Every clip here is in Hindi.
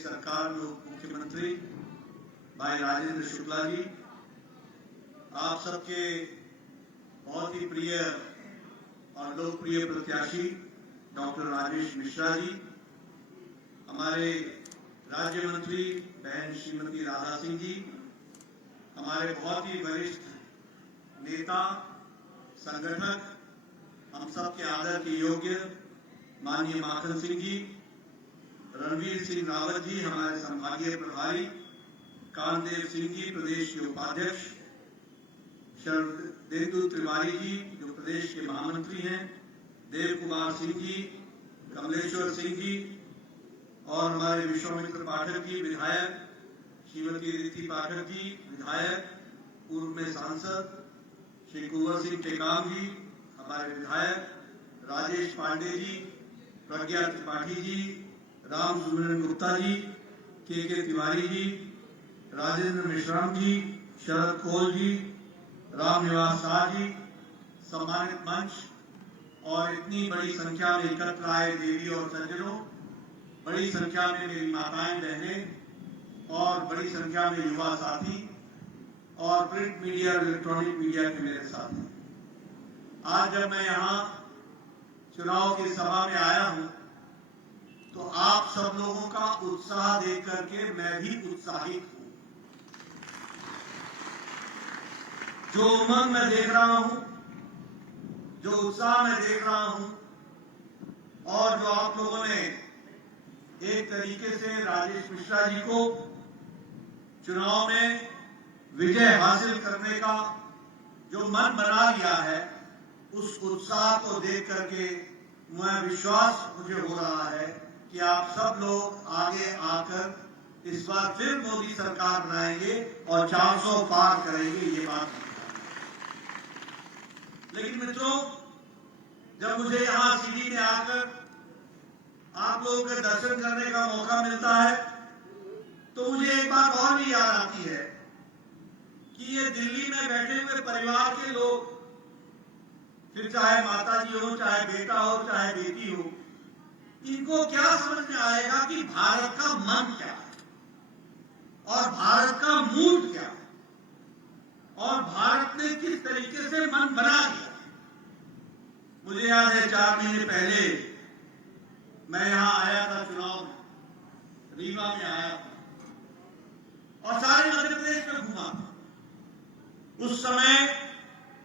सरकार में उप मुख्यमंत्री भाई राजेंद्र शुक्ला जी, आप सबके बहुत ही प्रिय और लोकप्रिय प्रत्याशी डॉक्टर राजेश मिश्रा जी, हमारे राज्य मंत्री बहन श्रीमती राधा सिंह जी, हमारे बहुत ही वरिष्ठ नेता संगठक, हम सबके आदर के योग्य माननीय माखन सिंह जी, रणवीर सिंह रावत जी हमारे संभागीय प्रभारी, कामदेव सिंह जी प्रदेश के उपाध्यक्ष, शरदेंदु तिवारी जी जो प्रदेश के महामंत्री हैं, देव कुमार सिंह जी, कमलेश्वर सिंह जी और हमारे विश्वामित्र पाठक जी विधायक, श्रीमती रिद्धि पाठक जी विधायक, पूर्व में सांसद श्री कुंवर सिंह टेकाम जी हमारे विधायक, राजेश पांडे जी, प्रज्ञा त्रिपाठी जी, राम सुब्रमण्यम गुप्ता जी, के तिवारी जी, राजेंद्र मिश्राम जी, शरद कोल जी, राम निवास शाह जी, सम्मानित मंच और इतनी बड़ी संख्या में एकत्र आए देवी और सज्जनों, बड़ी संख्या में मेरी माताएं बहनें और बड़ी संख्या में युवा साथी और प्रिंट मीडिया और इलेक्ट्रॉनिक मीडिया के मेरे साथी, आज जब मैं यहाँ चुनाव की सभा में आया हूं तो आप सब लोगों का उत्साह देख करके मैं भी उत्साहित हूं। जो उमंग मैं देख रहा हूं, जो उत्साह मैं देख रहा हूं और जो आप लोगों ने एक तरीके से राजेश मिश्रा जी को चुनाव में विजय हासिल करने का जो मन बना लिया है, उस उत्साह को देख करके मैं विश्वास मुझे हो रहा है कि आप सब लोग आगे आकर इस बार फिर मोदी सरकार बनाएंगे और 400 पार करेंगे, ये बात। लेकिन मित्रों, जब मुझे यहाँ सीढ़ी में आकर आप लोगों के दर्शन करने का मौका मिलता है तो मुझे एक बात और भी याद आती है कि ये दिल्ली में बैठे हुए परिवार के लोग, फिर चाहे माता जी हो, चाहे बेटा हो, चाहे बेटी हो, इनको क्या समझ में आएगा कि भारत का मन क्या है और भारत का मूड क्या है और भारत ने किस तरीके से मन बना लिया। मुझे याद है 4 महीने पहले मैं यहां आया था, चुनाव में रीवा में आया था और सारे मध्य प्रदेश में घूमा था। उस समय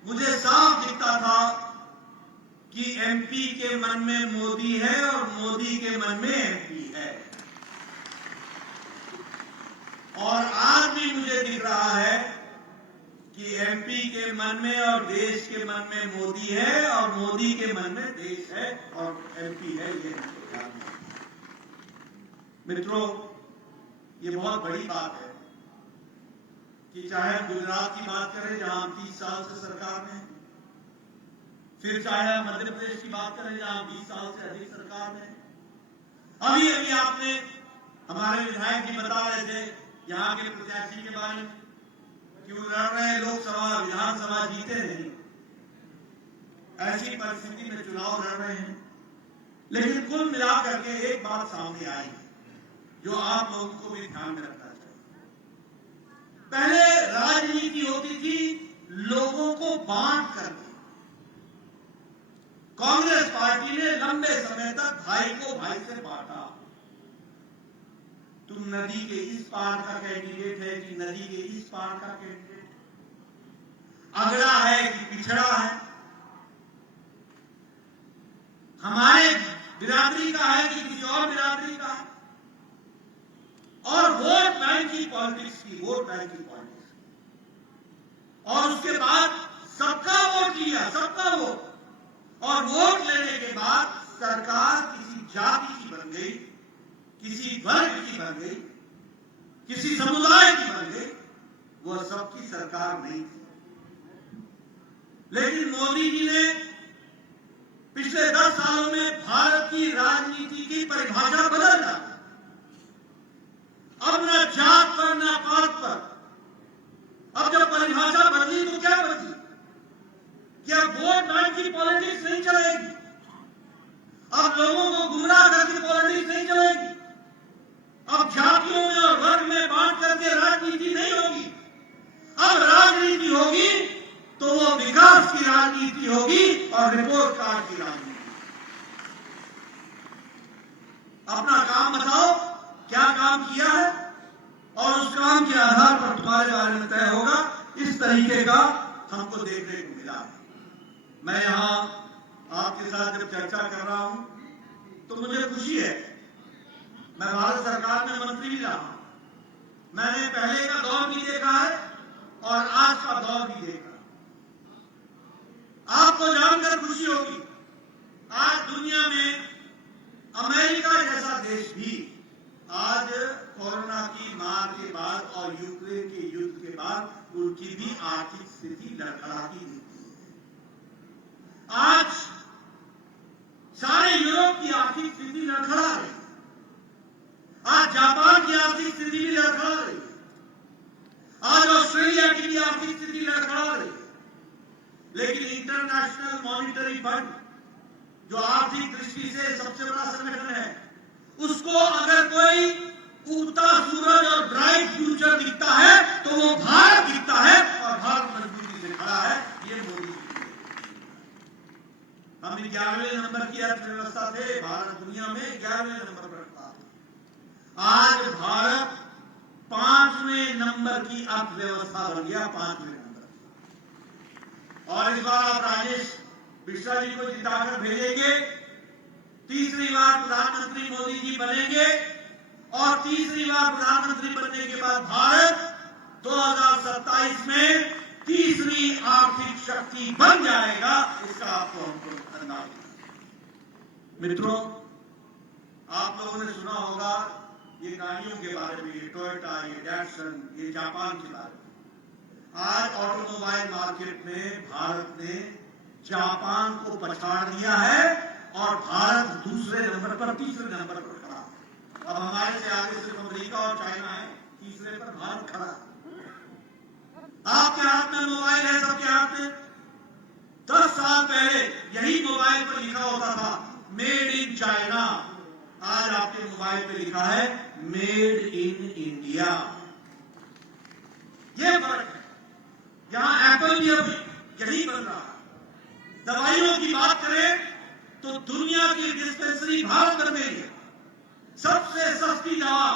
मुझे साफ दिखता था कि एमपी के मन में मोदी है और मोदी के मन में एमपी है, और आज भी मुझे दिख रहा है कि एमपी के मन में और देश के मन में मोदी है और मोदी के मन में देश है और एमपी है। ये मित्रों, ये बहुत बड़ी बात है कि चाहे गुजरात की बात करें जहां हम 30 साल से सरकार में, फिर चाहे मध्य प्रदेश की बात करें जहां 20 साल से अधिक सरकार में। अभी अभी आपने हमारे विधायक जी बता रहे थे यहाँ के प्रत्याशी के बारे में कि वो लड़ रहे लोकसभा विधानसभा जीते नहीं, ऐसी परिस्थिति में चुनाव लड़ रहे हैं। लेकिन कुल मिलाकर के एक बात सामने आई जो आप लोगों को भी ध्यान में रखना चाहिए। पहले राजनीति होती थी लोगों को बांट करके। कांग्रेस पार्टी ने लंबे समय तक भाई को भाई से बांटा। तुम नदी के इस पार का कैंडिडेट है कि नदी के इस पार का कैंडिडेट, अगड़ा है कि पिछड़ा है, हमारे बिरादरी का है कि किसी और बिरादरी का है, और वोट बैंक की पॉलिटिक्स की, वोट बैंक की पॉलिटिक्स। और उसके बाद सबका वोट लिया, सबका वोट, और वोट लेने के बाद सरकार किसी जाति की बन गई, किसी वर्ग की बन गई, किसी समुदाय की बन गई, वो सबकी सरकार नहीं थी। लेकिन मोदी जी ने पिछले 10 सालों में भारत की राजनीति की परिभाषा बदल डाली। अब न जात पर न पात पर, अब जब परिभाषा बदली तो क्या बदली? क्या वोट बैंक की पॉलिटिक्स नहीं चलेगी? अब लोगों को गुमराह करके पॉलिटिक्स नहीं चलेगी। अब जातियों में और वर्ग में बांट करके राजनीति नहीं होगी। अब राजनीति होगी तो वो विकास की राजनीति होगी और रिपोर्ट कार्ड की राजनीति। अपना काम बताओ, क्या काम किया है, और उस काम के आधार पर तुम्हारे बारे में तय होगा। इस तरीके का हमको देखने को मिला। मैं यहां आपके साथ जब चर्चा कर रहा हूं तो मुझे खुशी है। मैं भारत सरकार में मंत्री भी रहा हूं। मैंने पहले का दौर भी देखा है और आज का दौर भी देखा। आपको जानकर खुशी होगी, आज दुनिया में अमेरिका जैसा देश भी आज कोरोना की मार के बाद और यूक्रेन के युद्ध के बाद उनकी भी आर्थिक स्थिति लड़खड़ाती दिखती है। आज सारे यूरोप की आर्थिक स्थिति लड़खड़ा रही। आज जापान की आर्थिक स्थिति भी लड़खड़ा रही। आज ऑस्ट्रेलिया की भी आर्थिक स्थिति लड़खड़ा रही। लेकिन इंटरनेशनल मॉनिटरी फंड, जो आर्थिक दृष्टि से सबसे बड़ा संगठन है, उसको अगर कोई उगता सूरज और ब्राइट फ्यूचर दिखता है तो वो भारत दिखता है, और भारत मजबूती से खड़ा है। ये मोदी जी। हम 11वें नंबर की अर्थव्यवस्था थे, भारत दुनिया में 11वें नंबर पर था। आज भारत 5वें नंबर की अर्थव्यवस्था बन गया, 5वें नंबर। और इस बार आप राजेश मिश्रा जी को जिताकर भेजेंगे, तीसरी बार प्रधानमंत्री मोदी जी बनेंगे, और तीसरी बार प्रधानमंत्री बनने के बाद भारत 2027 में तीसरी आर्थिक शक्ति बन जाएगा। इसका आपको हमको अंदाज है। मित्रों, आप लोगों ने सुना होगा ये गाड़ियों के बारे में, ये टोयोटा, ये डैटसन, ये जापान के बारे में। आज ऑटोमोबाइल मार्केट में भारत ने जापान को पछाड़ दिया है और भारत दूसरे नंबर पर, तीसरे नंबर पर खड़ा है। अब हमारे से आगे सिर्फ अमेरिका और चाइना है, तीसरे पर भारत खड़ा है। आपके हाथ में मोबाइल है, सबके हाथ में। 10 साल पहले यही मोबाइल पर लिखा होता था मेड इन चाइना। आज आपके मोबाइल पे लिखा है मेड इन इंडिया। यह फर्क है। यहां एप्पल भी अब यही बन रहा है। दवाइयों की बात करें तो दुनिया की डिस्पेंसरी भारत में गई है। सबसे सस्ती दवा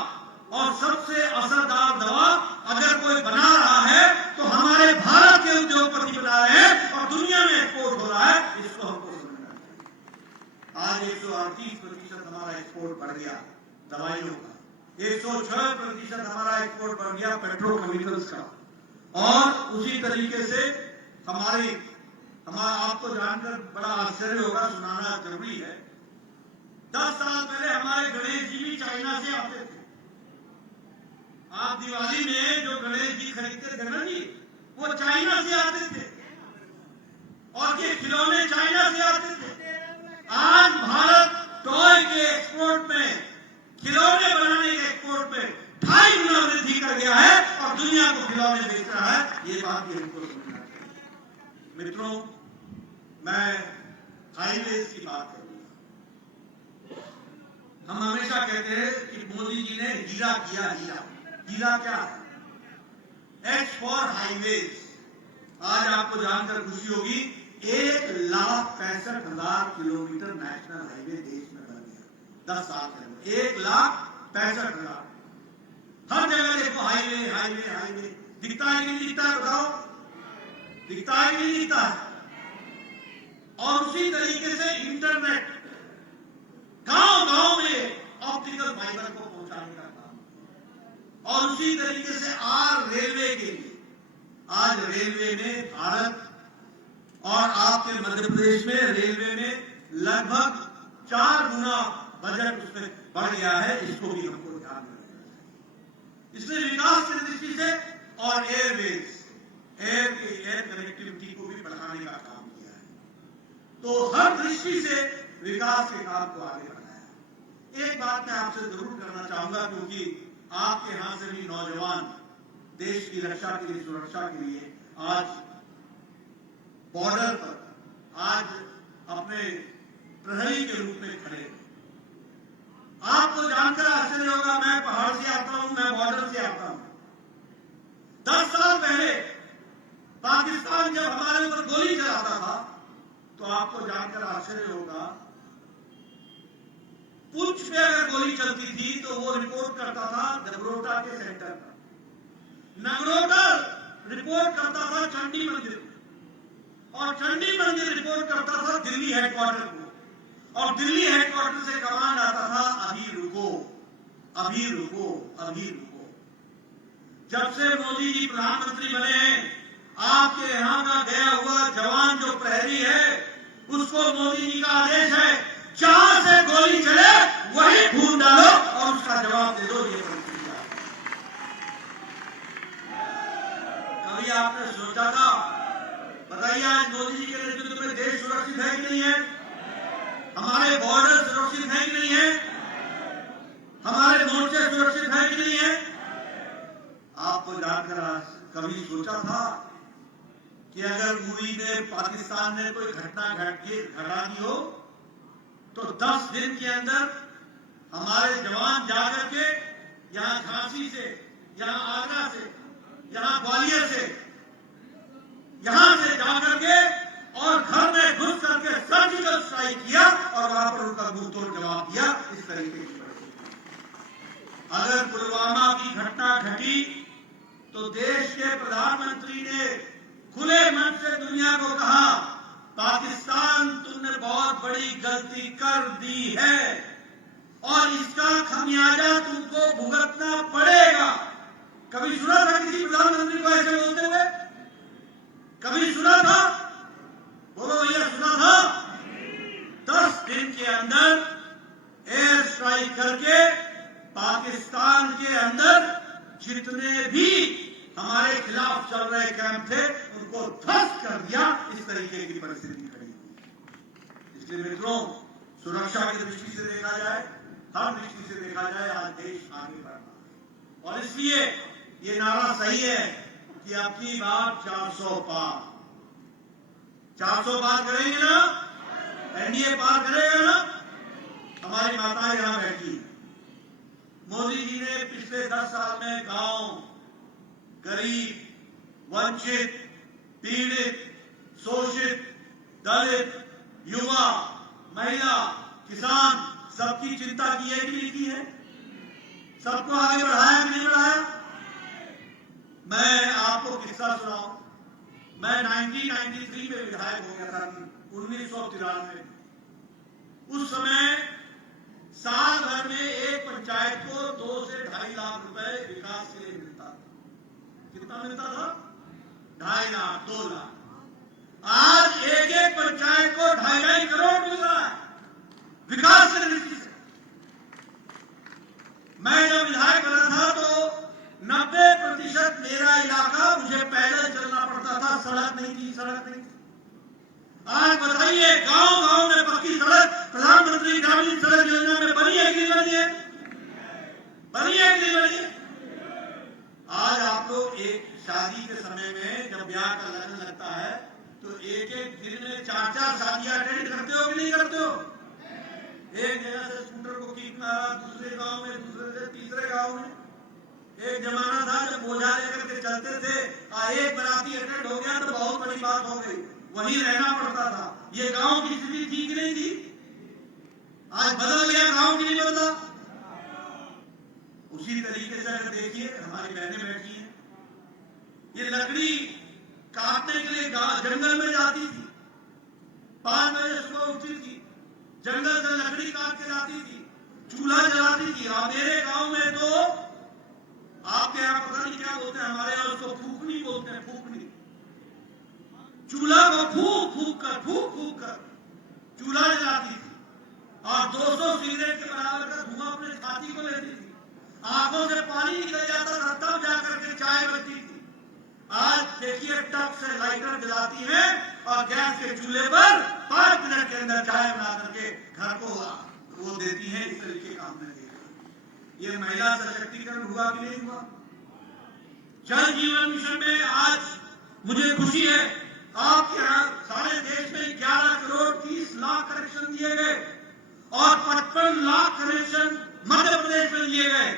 और सबसे असरदार दवा अगर कोई बना रहा है तो हमारे भारत के उद्योगपति बना रहे हैं, और दुनिया में एक्सपोर्ट हो रहा है। इसको हमको समझना चाहिए। आज 138% हमारा एक्सपोर्ट बढ़ गया दवाइयों का, 106% हमारा एक्सपोर्ट बढ़ गया पेट्रोकेमिकल्स का, और उसी तरीके से आपको जानकर बड़ा आश्चर्य होगा, सुनाना जरूरी है। 10 साल पहले हमारे गणेश जी भी चाइना से आते थे। आप दिवाली में जो गणेश जी खरीदते थे ना जी, वो चाइना से आते थे, और ये खिलौने चाइना से आते थे। आज भारत टॉय के एक्सपोर्ट में, खिलौने बनाने के एक्सपोर्ट में 2.5 गुना वृद्धि कर गया है, और दुनिया को खिलौने बेच रहा है। ये बात भी हमको समझना चाहिए। मित्रों, मैं हाईवेज की बात करूंगा। हम हमेशा कहते हैं कि मोदी जी ने हीरा किया। हीरा क्या है? H for highways. आज आपको जानकर खुशी होगी, 1,65,000 किलोमीटर नेशनल हाईवे देश में बन गया 10 साल के अंदर। 1,65,000। हर जगह देखो हाईवे हाईवे हाईवे। दिखता है कि नहीं दिखता है? बताओ, दिखता है कि नहीं दिखता है? और उसी तरीके से इंटरनेट गांव-गांव में ऑप्टिकल फाइबर को पहुंचाने का काम, और उसी तरीके से रेलवे के लिए आज रेलवे में भारत और आपके मध्य प्रदेश में रेलवे में लगभग 4 गुना बजट उसमें बढ़ गया है। इसको भी हमको ध्यान रखना है। इसने विकास की दृष्टि से और एयरवेज, एयर कनेक्टिविटी को भी बढ़ाने का काम किया है। तो हर दृष्टि से विकास के काम को आगे बढ़ाया। एक बात मैं आपसे जरूर करना चाहूंगा, क्योंकि आपके यहां से भी नौजवान देश की रक्षा के लिए, सुरक्षा के लिए आज बॉर्डर पर आज अपने प्रहरी के रूप में खड़े। आपको आपको जानकर आश्चर्य होगा, मैं पहाड़ से आता हूं, मैं बॉर्डर से आता हूं। 10 साल पहले पाकिस्तान जब हमारे ऊपर गोली चलाता था तो आपको जानकर आश्चर्य होगा, पुंछ पे अगर गोली चलती थी तो वो रिपोर्ट करता था नगरोटा के सेंटर पर, नगरोटा रिपोर्ट करता था चंडी मंदिर, और चंडी मंदिर रिपोर्ट करता था दिल्ली हेडक्वार्टर को, और दिल्ली हेडक्वार्टर से कमांड आता था अभी रुको, अभी रुको, अभी रुको। जब से मोदी जी प्रधानमंत्री बने हैं, आपके यहां का गया हुआ जवान जो प्रहरी है, उसको मोदी जी का आदेश है, जहां से गोली चले वही खून डालो और उसका जवाब दे दो। ये प्रक्रिया कभी आपने सोचा था? बताइए, आज मोदी जी के नेतृत्व में देश सुरक्षित है कि नहीं है? हमारे बॉर्डर सुरक्षित है कि नहीं है? हमारे मोर्चे सुरक्षित है कि नहीं है? आपको जानकर कभी सोचा था कि अगर उरी में पाकिस्तान ने कोई घटना घटा दी हो तो 10 दिन के अंदर हमारे जवान जाकर के यहां झांसी से, यहां आगरा से, यहां ग्वालियर से, यहां से जाकर के और घर में घुस करके सर्जिकल स्ट्राइक किया और वहां पर उनका मुंहतोड़ जवाब दिया। इस तरीके की अगर पुलवामा की घटना घटी तो देश के प्रधानमंत्री ने खुले मन से दुनिया को कहा, पाकिस्तान तुमने बहुत बड़ी गलती कर दी है और इसका खमियाजा तुमको भुगतना पड़ेगा। कभी सुना था किसी प्रधानमंत्री को ऐसे बोलते हुए? कभी सुना था? बोलो भैया, सुना था? 10 दिन के अंदर एयर स्ट्राइक करके पाकिस्तान के अंदर जितने भी हमारे खिलाफ चल रहे कैंप थे उनको ध्वस्त कर दिया। इस तरीके की परिस्थिति खड़ी। इसलिए मित्रों, सुरक्षा की दृष्टि से देखा जाए, हर दृष्टि से देखा जाए, आज देश आगे बढ़ रहा है और इसलिए ये नारा सही है कि अब की बार 400 पार, 400 पार करेंगे ना? एनडीए पार करेगा ना? हमारी माताएं यहां बैठी। मोदी जी ने पिछले 10 साल में गांव, गरीब, वंचित, पीड़ित, शोषित, दलित, युवा, महिला, किसान, सबकी चिंता की है कि नहीं की है? सबको आगे बढ़ाया कि नहीं बढ़ाया? मैं आपको किस्सा सुनाऊं। मैं 1993 में विधायक हो गया था, 1993। उस समय साल भर में एक पंचायत को 2 से 2.5 लाख रुपए विकास के लिए मिलता था। कितना मिलता था? 2.5 लाख, 2 लाख। आज एक पंचायत को 2.5 करोड़ मिल रहा है विकास की दृष्टि से। मैं जब विधायक बना था तो 90% मेरा इलाका मुझे पैदल चलना पड़ता था, सड़क नहीं थी, सड़क नहीं थी। आज बताइए, गांव गांव में पक्की सड़क प्रधानमंत्री ग्रामीण सड़क योजना में बनी है कि नहीं बनी है? बनी है कि नहीं बनी है? आज आप लोग एक शादी के समय में जब ब्याह का लगन लगता है तो एक दिन में 4 शादियां अटेंड करते हो कि नहीं करते हो? एक जगह से स्कूटर को किक मारा, दूसरे गांव में, दूसरे से तीसरे गांव में। एक जमाना था जब बोझा लेकर के चलते थे, एक बराती अटेंड हो गया तो बहुत बड़ी बात हो गई, वहीं रहना पड़ता था। ये गांव की स्थिति ठीक नहीं थी। आज बदल गया, गांव की नहीं बदला। उसी तरीके से अगर देखिए, हमारी बहनें बैठी हैं, ये लकड़ी काटने के लिए जंगल में जाती थी, 5 बजे सुबह उठती थी, जंगल से लकड़ी काट के लाती थी, चूल्हा जलाती थी। और मेरे गांव में तो आपके यहां पता नहीं क्या बोलते हैं, हमारे यहां उसको फूकनी बोलते हैं, फूकनी। चूल्हा को फूक फूक कर चूल्हा जलाती थी और 200 सिगरेट के बराबर का धुआं अपने छाती को लेती थी। आंखों से पानी निकल जाता था, तब जाकर के चाय बनती थी। आज देखिए, टक से लाइटर जलाती है और गैस के चूल्हे पर 5 मिनट के अंदर चाय बना करके घर को वो देती है। इस तरीके का हमने देखा। ये महिला सशक्तिकरण हुआ कि नहीं हुआ? जल जीवन मिशन में आज मुझे खुशी है, आपके यहां सारे देश में 11 करोड़ 30 लाख कनेक्शन दिए गए और 55 लाख कनेक्शन मध्य दिए गए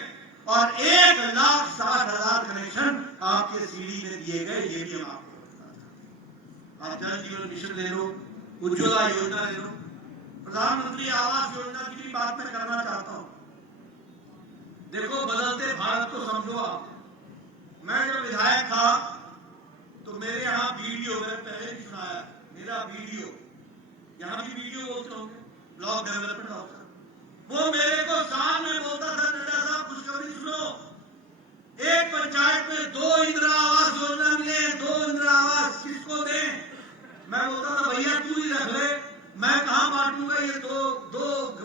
और 1,60,000 कनेक्शन आपके सीढ़ी में दिए गए। ये भी हम आपको बताते हैं। आप जल जीवन मिशन ले लो, उज्ज्वला योजना ले लो, प्रधानमंत्री आवास योजना की भी बात मैं करना चाहता हूं। देखो, बदलते भारत को समझो आप। मैं जब विधायक था तो मेरे यहाँ वीडियो, मैंने पहले भी सुनाया, मेरा वीडियो, यहाँ भी वीडियो बोलते होंगे, ब्लॉक डेवलपमेंट ऑफिसर, वो मेरे को शाम में बोलता था, नड्डा साहब खुशखबरी सुनो, एक पंचायत में 2 इंदिरा आवास योजना मिले, 2 इंदिरा आवास किसको दें? मैं बोलता था भैया तू ही रख ले, मैं कहां बांटूंगा ये दो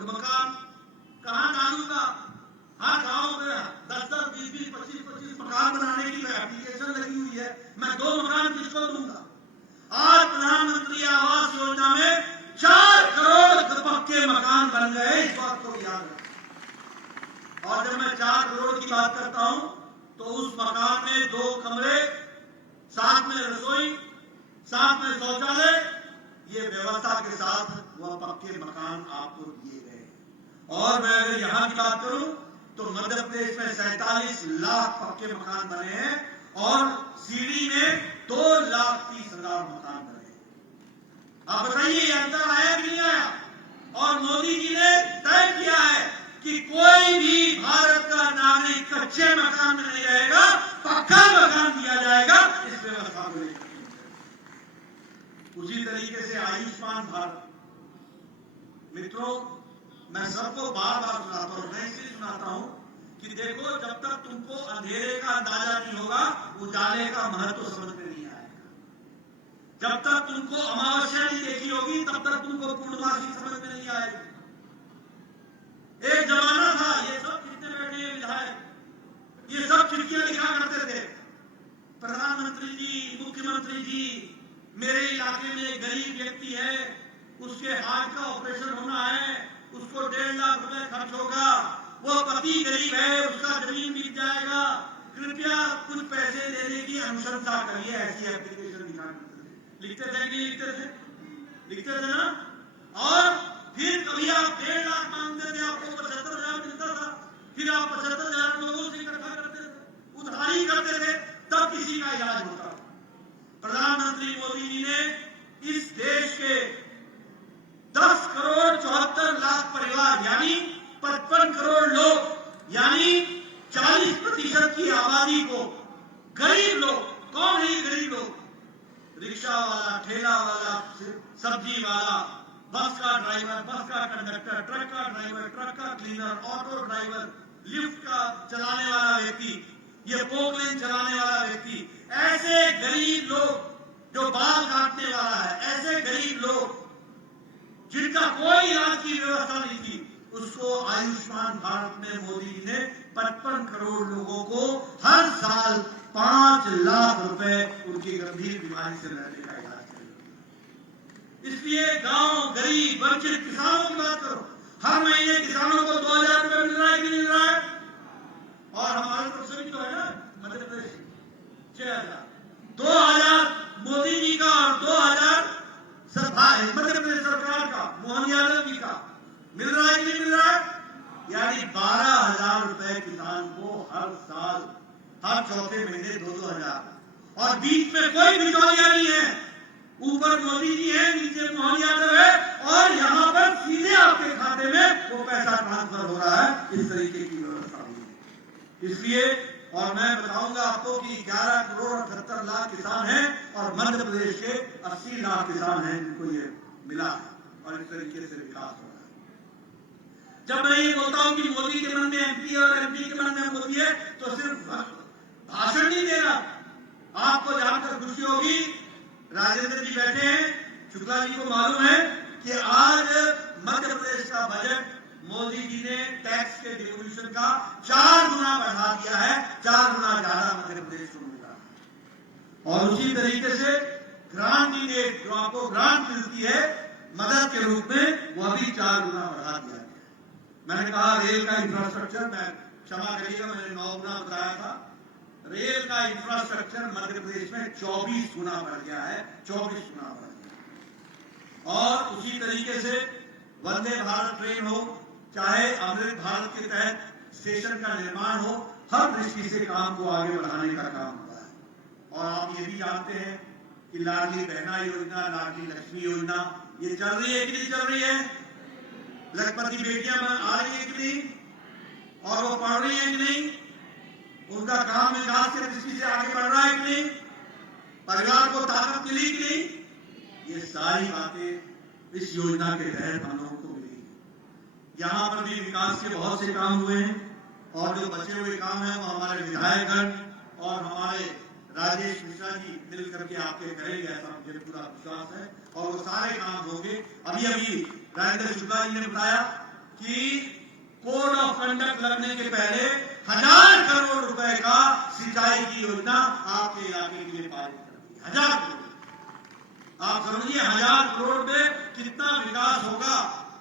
मकान, कहां डालूंगा? हाँ, गांव में 10-10, 20-20, 25-25 मकान बनाने की एप्लीकेशन लगी हुई है, मैं 2 मकान किसको दूंगा? आज प्रधानमंत्री आवास योजना में 4 करोड़ पक्के मकान बन गए, इस बात को याद रखें। और जब मैं 4 करोड़ की बात करता हूं तो उस मकान में 2 कमरे, साथ में रसोई, साथ में शौचालय, ये व्यवस्था के साथ वह पक्के मकान आपको दिए गए। और मैं अगर यहां की बात करूं तो मध्य प्रदेश में 47 लाख पक्के मकान बने हैं और सीडी में 2,30,000 मकान बने हैं। आप बताइए ये अंतर आया कि नहीं आया? और मोदी जी ने तय किया है कि कोई भी भारत का नागरिक कच्चे मकान में नहीं रहेगा, पक्का मकान दिया जाएगा। इस व्यवस्था को लेकर उसी तरीके से आयुष्मान भारत, मित्रों, मैं सबको बार बार सुनाता हूं, मैं इसलिए सुनाता हूं कि देखो, जब तक तुमको अंधेरे का अंदाजा नहीं होगा, उजाले का महत्व समझ में नहीं आएगा। जब तक तुमको अमावस्या नहीं देखी होगी, तब तक तुमको पूर्णमासी समझ में नहीं आएगी। एक जमाना था, ये सब कितने बैठे हैं विधायक, ये सब चिट्ठियां लिखा करते थे, प्रधानमंत्री जी, मुख्यमंत्री जी, मेरे इलाके में एक गरीब व्यक्ति है, उसके हार्ट का ऑपरेशन होना है, उसको 1.5 लाख रुपए खर्च होगा, वो पति गरीब है, उसका जमीन बिक जाएगा, कृपया कुछ पैसे देने की अनुशंसा करिए। ऐसी एप्लीकेशन लिखते थे कि लिखते थे? लिखते थे ना। और फिर कभी आप 1.5 लाख मांगते थे, आपको 75,000 मिलता था, फिर आप 75,000 लोगों से इकट्ठा करते थे, उधारी करते थे, तब किसी का इलाज होता था। प्रधानमंत्री मोदी जी ने इस देश के 10 करोड़ 74 लाख परिवार, यानी 55 करोड़ लोग, यानी 40% की आबादी को, गरीब लोग, कौन है गरीब लोग? रिक्शा वाला, ठेला वाला, सब्जी वाला, बस का ड्राइवर, बस का कंडक्टर, ट्रक का ड्राइवर, ट्रक का क्लीनर, ऑटो ड्राइवर, लिफ्ट का चलाने वाला व्यक्ति, ये पोकलेन चलाने वाला व्यक्ति, ऐसे गरीब लोग जो बाल काटने वाला है, ऐसे गरीब लोग जिनका कोई इलाज की व्यवस्था नहीं थी, उसको आयुष्मान भारत में मोदी जी ने 55 करोड़ लोगों को हर साल 5 लाख रुपए उनकी गंभीर बीमारी से लड़ने का इलाज किया। इसलिए गांव, गरीब, वंचित किसानों की बात करो, हर महीने किसानों को 2,000 रुपए मिल रहा है कि नहीं मिल रहा है? और हमारे तरफ से भी तो है ना, मध्य प्रदेश 6,000, 2,000 मोदी जी का और 2,000 मध्य प्रदेश सरकार का, मोहन यादव जी का, मिल रहा है कि नहीं मिल रहा है? यानी 12,000 रुपए किसान को हर साल, हर चौथे महीने 2-2 हजार। और बीच में कोई बिचौलिया नहीं है, ऊपर मोदी जी है, नीचे मोहन यादव है, और यहां पर सीधे आपके खाते में वो पैसा ट्रांसफर हो रहा है। इस तरीके की व्यवस्था हुई है। इसलिए, और मैं बताऊंगा आपको कि 11 करोड़ 78 लाख किसान हैं और मध्य प्रदेश के 80 लाख किसान हैं जिनको ये मिला है, और इस तरीके से विकास हो रहा है। जब मैं ये बोलता हूं कि मोदी के मन में एमपी और एमपी के मन में मोदी है, तो सिर्फ भाषण नहीं देना। आपको जानकर खुशी होगी, राजेंद्र जी बैठे हैं, शुक्ला जी को मालूम है कि आज मध्य प्रदेश का बजट मोदी जी ने टैक्स के डिवोल्यूशन का 4 गुना बढ़ा दिया है, 4 गुना ज्यादा मध्य प्रदेश को मिला। और उसी तरीके से ग्रांट दी गई, जो आपको ग्रांट मिलती है मदद के रूप में, वह भी 4 गुना बढ़ा दिया गया। मैंने कहा रेल का इंफ्रास्ट्रक्चर, मैं क्षमा करिएगा, मैंने 9 गुना बताया था। रेल का इंफ्रास्ट्रक्चर मध्य प्रदेश में 24 गुना बढ़ गया है, 24 गुना बढ़ गया। और उसी तरीके से वंदे भारत ट्रेन हो, चाहे अमृत भारत के तहत स्टेशन का निर्माण हो, हर दृष्टि से काम को आगे बढ़ाने का काम हुआ है। और आप ये भी जानते हैं कि लाडली बहना योजना, लाडली लक्ष्मी योजना ये चल रही है कि नहीं चल रही है? लखपति बेटियां आ रही है कि नहीं? और वो पढ़ रही है कि नहीं? उनका काम विकास की दृष्टि से आगे बढ़ रहा है कि नहीं? परिवार को ताकत मिली कि नहीं? ये सारी बातें इस योजना के तहत हम लोगों को मिली। यहाँ पर भी विकास के बहुत से काम हुए हैं और जो बचे हुए काम हैं वो हमारे विधायकगण और हमारे राजेश मिश्रा जी मिल करके आपके करेंगे, ऐसा मुझे पूरा विश्वास है। और वो सारे काम होंगे। अभी राजेंद्र शुक्ला जी ने बताया कि कोड ऑफ कंडक्ट लगने के पहले 1000 करोड़ रुपए का सिंचाई की योजना आपके इलाके के लिए पारित कर दी। 1000 करोड़। आप समझिए 1000 करोड़ में कितना विकास होगा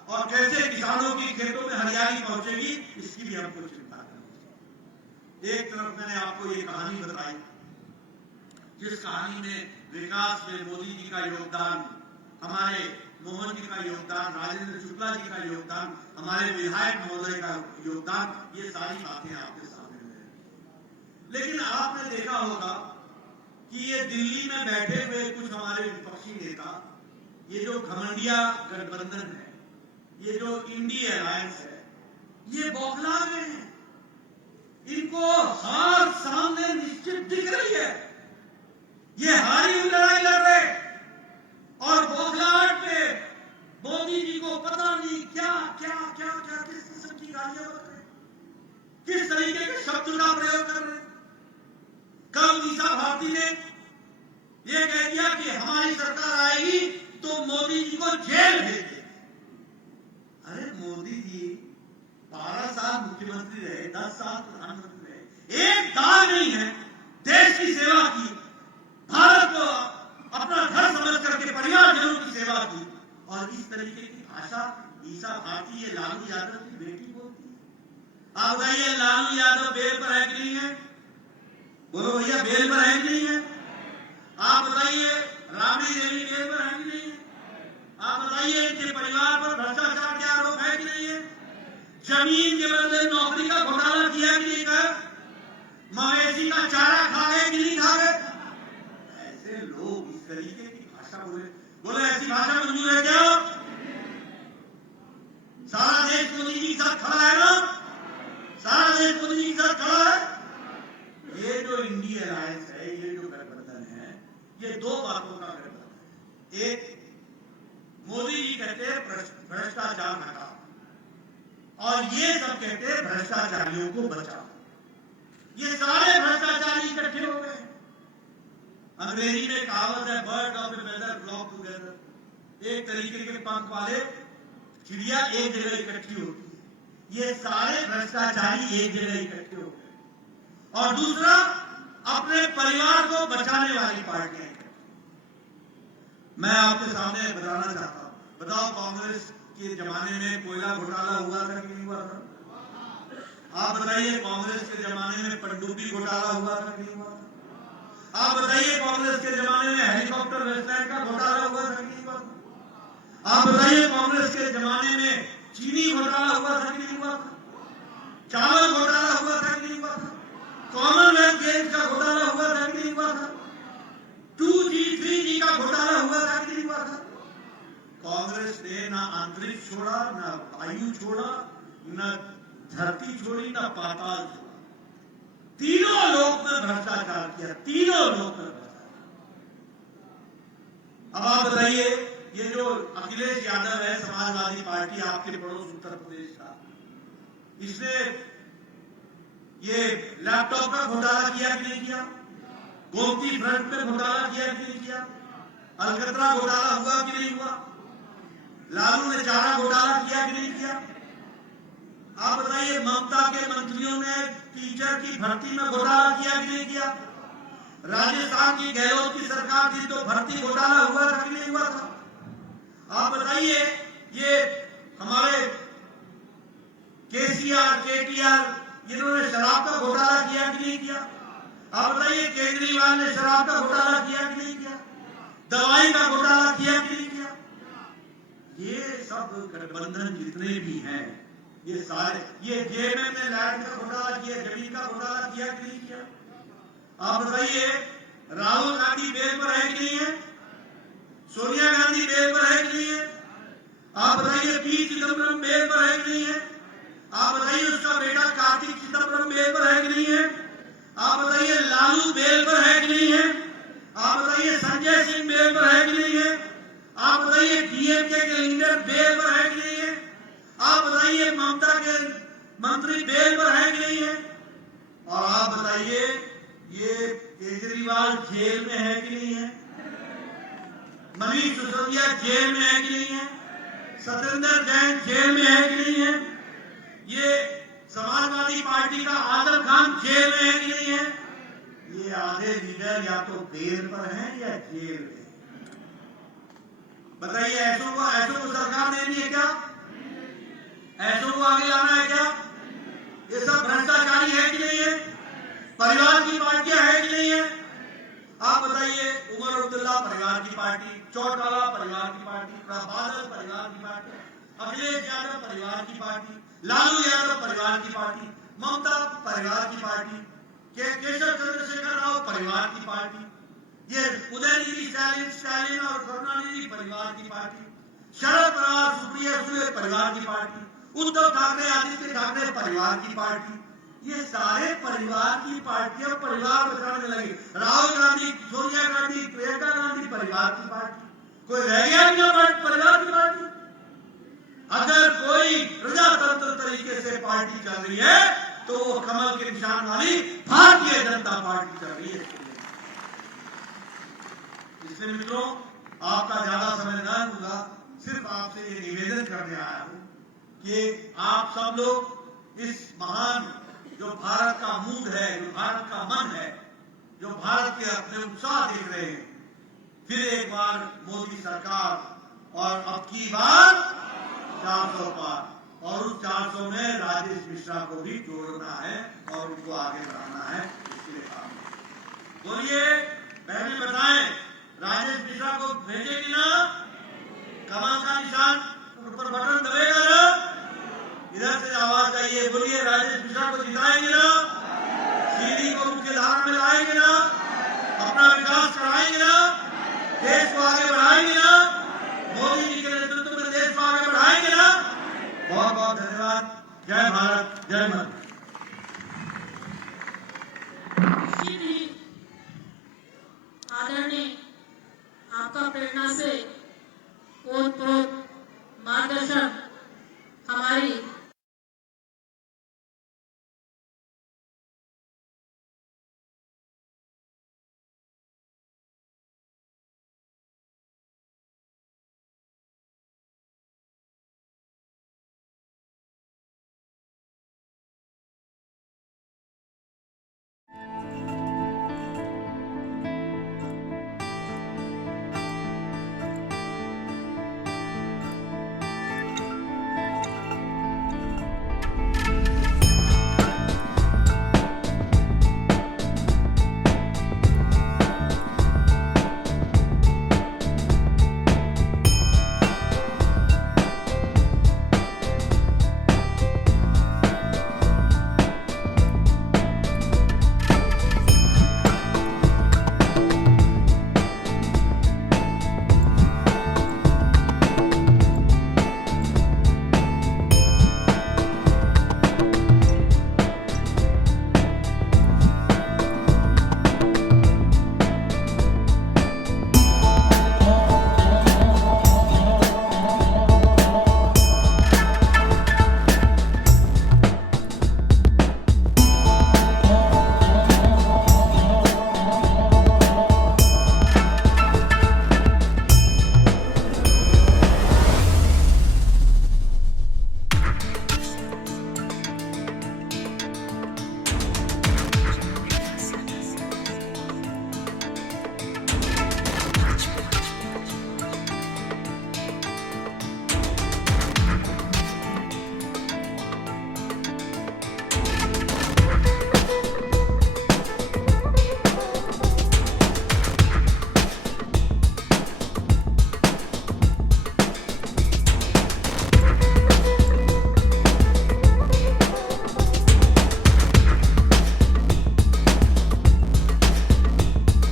और कैसे किसानों की खेतों में हरियाली पहुंचेगी, इसकी भी हमको चिंता करनी है। एक तरफ मैंने आपको ये कहानी बताई, जिस कहानी में विकास में मोदी जी का योगदान, हमारे मोहन जी का योगदान, राजेंद्र शुक्ला जी का योगदान, हमारे विधायक महोदय का योगदान, ये सारी बातें आपके सामने हैं। लेकिन आपने देखा होगा कि ये दिल्ली में बैठे हुए कुछ हमारे विपक्षी नेता, ये जो घमंडिया गठबंधन है, ये जो इंडी अलायंस है, ये बौखला गए हैं। इनको हार सामने निश्चित दिख रही है। ये हारी हुई लड़ाई लड़ रहे और बौखलाहट पे मोदी जी को पता नहीं क्या क्या क्या क्या किस किस्म की गालियां बक रहे, किस तरीके के शब्द का प्रयोग कर रहे। कल मीसा भारती ने ये कह दिया कि हमारी सरकार आएगी तो मोदी जी को जेल भेज देंगे। अरे मोदी जी 12 साल मुख्यमंत्री रहे, 10 साल प्रधानमंत्री रहे, एक दाग नहीं है, देश की सेवा की, भारत को अपना घर समझ करके परिवारजनों की सेवा की, और इस तरीके की भाषा ईसा भारती ये लालू यादव की बेटी बोलती है। आप बताइए लालू यादव बेल पर है कि नहीं है? बोलो भैया, बेल पर है कि नहीं है? आप बताइए राबड़ी देवी बेल पर है कि नहीं है? आप बताइए इनके परिवार पर भ्रष्टाचार के आरोप है कि नहीं है? जमीन के बदले नौकरी का घोटाला किया कि नहीं कर? मवेशी का चारा खा गए कि नहीं खा गए? ऐसे लोग इस तरीके की भाषा बोले ऐसी भाषा मंजूर है क्या? सारा देश मोदी जी के साथ खड़ा है ना? सारा देश मोदी जी के साथ खड़ा है। ये जो इंडी अलायंस है, ये जो गठबंधन है, ये दो बातों का गठबंधन है। एक, मोदी जी कहते हैं भ्रष्टाचार हटाओ, और ये सब कहते हैं भ्रष्टाचारियों को बचाओ। ये सारे भ्रष्टाचारी इकट्ठे हो गए। अंग्रेजी में कहावत है, bird of a feather flock together. एक तरीके के पंख वाले चिड़िया एक जगह इकट्ठी होती है। ये सारे भ्रष्टाचारी एक जगह इकट्ठे हो गए। और दूसरा, अपने परिवार को बचाने वाली पार्टियां। मैं आपके सामने बताना चाहता हूं, बताओ कांग्रेस के जमाने में कोयला घोटाला हुआ था कि नहीं हुआ था? आप बताइए कांग्रेस के जमाने में पनडुब्बी घोटाला हुआ था कि नहीं हुआ था? आप बताइए कांग्रेस के जमाने में हेलीकॉप्टर वेस्टलैंड का घोटाला हुआ था कि नहीं हुआ था? आप बताइए कांग्रेस के जमाने में चीनी घोटाला हुआ था कि नहीं हुआ था? चावल घोटाला हुआ था कि नहीं हुआ था? कॉमनवेल्थ गेम्स का घोटाला हुआ था कि नहीं हुआ था? 2G 3G का घोटाला हुआ था कि नहीं हुआ था? कांग्रेस ने ना अंतरिक्ष छोड़ा, ना वायु छोड़ा, न धरती छोड़ी, ना पाताल छोड़ा। तीनों लोक में भ्रष्टाचार किया, तीनों लोक में भ्रष्टाचार। अब आप बताइए, ये जो अखिलेश यादव है, समाजवादी पार्टी आपके पड़ोस उत्तर प्रदेश का, इसने ये लैपटॉप का घोटाला किया कि नहीं किया? गोमती फ्रंट में घोटाला किया कि नहीं किया? अलकतरा घोटाला हुआ कि नहीं हुआ? लालू ने चारा घोटाला किया कि नहीं किया? आप बताइए ममता के मंत्रियों ने टीचर की भर्ती में घोटाला किया कि नहीं किया? राजस्थान की गहलोत की सरकार थी तो भर्ती घोटाला हुआ था कि नहीं हुआ था? आप बताइए ये हमारे केसीआर, केटीआर, इन्होंने शराब का घोटाला किया कि नहीं किया? आप बताइए केजरीवाल ने शराब का घोटाला किया कि नहीं किया? दवाई का घोटाला किया कि नहीं किया? ये सब गठबंधन जितने भी हैं, ये सारे, ये जेएमएम ने लैंड का घोटाला किया, जमीन का घोटाला किया कि नहीं किया? आप बताइए, राहुल गांधी बेल पर है कि नहीं है? सोनिया गांधी बेल पर है कि नहीं है? आप बताइए, पी चिदम्बरम बेल पर है कि नहीं है? आप बताइए, उसका बेटा कार्तिक चिदम्बरम बेल पर है कि नहीं है? आप बताइए, लालू बेल पर है कि नहीं है? आप बताइए, संजय सिंह बेल पर है कि नहीं है? आप बताइए, डीएमके के लीडर बेल पर है कि नहीं है? आप बताइए, ममता के मंत्री बेल पर है कि नहीं है? और आप बताइए, ये केजरीवाल जेल में है कि नहीं है? मनीष सिसोदिया जेल में है कि नहीं है? सत्येंद्र जैन जेल में है कि नहीं है? ये समाजवादी पार्टी का आजम खान जेल में है कि नहीं है? ये आधे लीडर या तो बेल पर हैं या जेल में। बताइए, ऐसों को सरकार देनी है क्या? ऐसों को आगे लाना है क्या? ये सब भ्रष्टाचारी है कि नहीं है? परिवार की पार्टियां है कि नहीं है? आप बताइए, उमर अब्दुल्ला परिवार की पार्टी, चौटाला परिवार की पार्टी, बादल परिवार की पार्टी, अखिलेश यादव परिवार की पार्टी, लालू यादव परिवार की पार्टी, ममता परिवार की पार्टी, केशव चंद्रशेखर राव परिवार की पार्टी, ये उदयनिधि स्टालिन और करुणानिधि परिवार की पार्टी, शरद पवार सुप्रिया सुले परिवार की पार्टी, उद्धव ठाकरे आदित्य ठाकरे परिवार की पार्टी, ये सारे परिवार की पार्टियां परिवार बचाने में लगी। राहुल गांधी, सोनिया गांधी, प्रियंका गांधी परिवार की पार्टी, कोई रह गया क्या परिवार की पार्टी? अगर कोई प्रजातंत्र तरीके से पार्टी चल रही है तो वो कमल के निशान वाली भारतीय जनता पार्टी चल रही है। इसलिए मित्रों, आपका ज्यादा समय न लूंगा, सिर्फ आपसे ये निवेदन करने आया हूं कि आप सब लोग इस महान, जो भारत का मूड है, जो भारत का मन है, जो भारत के अपने उत्साह देख रहे हैं, फिर एक बार मोदी सरकार और अब की बार 400 पार, और उस 400 में राजेश मिश्रा को भी जोड़ना है और उनको आगे बढ़ाना है। इसके लिए काम बोलिए, पहले बताएं, राजेश मिश्रा को भेजेगी ना? कमल का निशान ऊपर बटन दबेगा ना? इधर से आवाज आइए, बोलिए, राजेश मिश्रा को जिताएंगे ना? सीधी को मुख्य धारा में लाएंगे ना? अपना विकास कराएंगे ना? देश को आगे बढ़ाएंगे ना? मोदी जी के नेतृत्व में देश को आगे बढ़ाएंगे ना? बहुत बहुत धन्यवाद। जय भारत।